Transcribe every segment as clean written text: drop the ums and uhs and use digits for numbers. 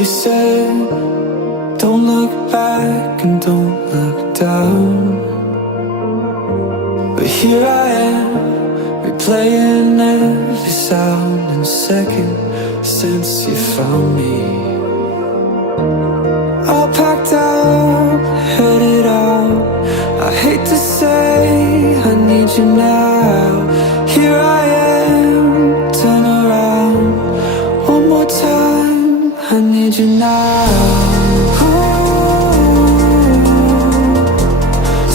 You said, don't look back and don't look down. But here I am, replaying every sound and second since you found me. All packed up, headed out. I hate to say I need you now. Here I am, turn around. One more time, I need you now.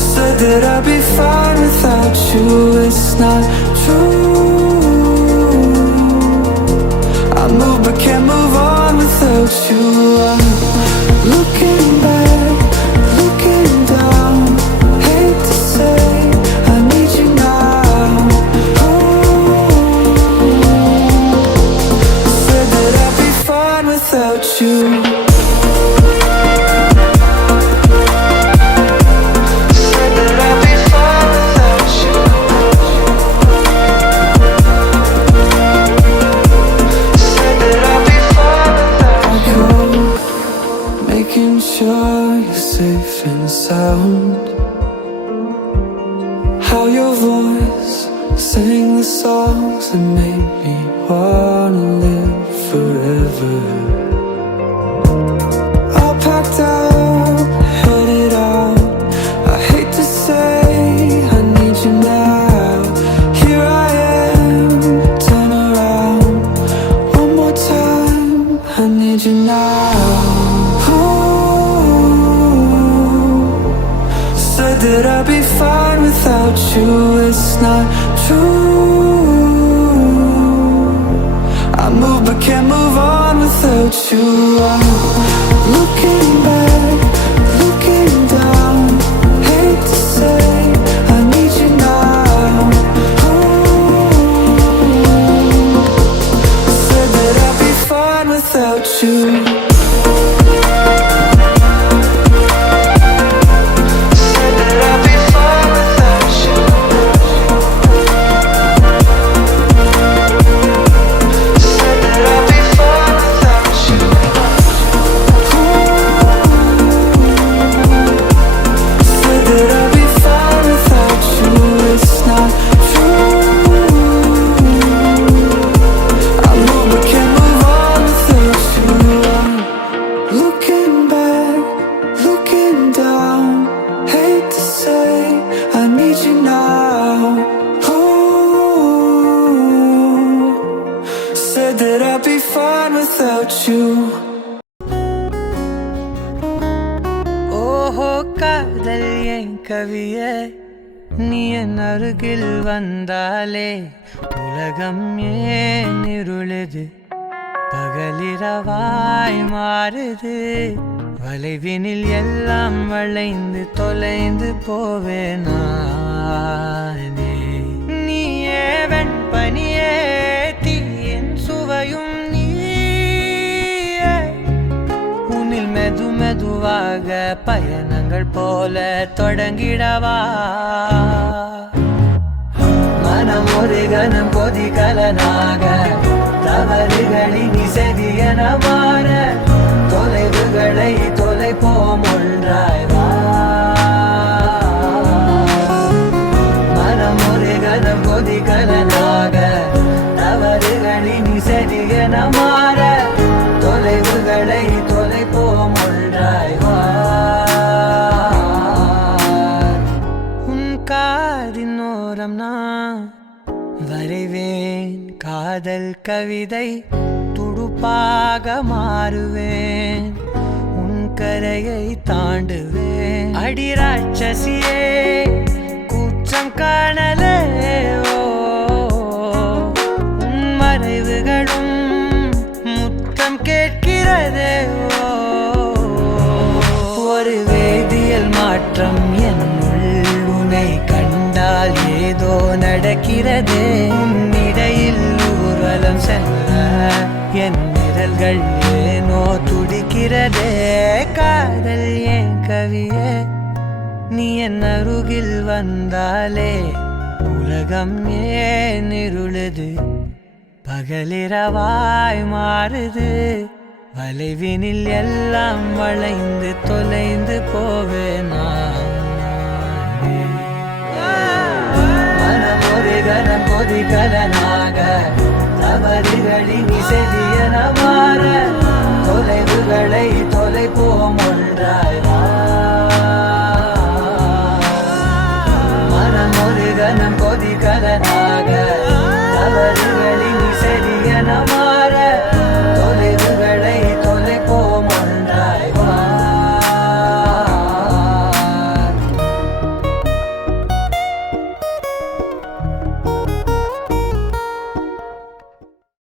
Said that I'd be fine without you, it's not true. I move but can't move on without you. I'm looking back, looking down. Hate to say I need you now. Said that I'd be fine without you. Making sure you're safe and sound. How your voice sang the songs that made me wanna live forever. All packed up, headed out. I hate to say I need you now. Here I am, turn around. One more time, I need you now. Said that I'd be fine without you, it's not true. I move but can't move on without you. I'm looking back, looking down. Hate to say I need you now. Said that I'd be fine without you. Said that I'd be fine without you. ஓஹோ காதல் என் கவியே, நீ என் அருகில் வந்தாலே உலகம் ஏன் இருளுது, பகலிரவாய் மாறுது. வளைவினில் எல்லாம் வளைந்து தொலைந்து போவேனானே. நீயே வெண்பனியே, தீயின் சுவையும் நீயே. உன்னில் மெது மெதுவாக பயணங்கள் போல தொடங்கிடவா. மனம் ஒரு கணம் கொதிகலனாக, தவறுகளின் இசையன மாற, தொலைவுகளை தொலைப்போம் ஒன்றாய் வா. மனம் ஒரு கணம் கொதிகலனாக, தவறுகளின் இசையன மாற, தொலைவுகளை தொலைப்போம் ஒன்றாய் வா. உன் காதின் ஓரம் நான் வரைவேன் காதல் கவிதை, துடுப்பாக மாறுவேன், உன் கரையை தாண்டுவேன். அடி ராட்சசியே, கூச்சம் காணலே, உன் மறைவுகளும் முத்தம் கேட்கிறதே. ஒரு வேதியியல் மாற்றம் என்னுள், உன்னை கண்டால் ஏதோ நடக்கிறதே. இடையில் ஊர்வலம் செல்ல என் நிழல்கள் ஏனோ துடிக்கிறதே. காதல் என் கவியே, நீ என் அருகில் வந்தாலே உலகம் ஏன் இருளுது, பகலிரவாய் மாறுது. வளைவினில் எல்லாம் வளைந்து தொலைந்து போவேனா மனம் ஒரு கனம் கொதிகலனாக தவறுகளின் இசையன மாற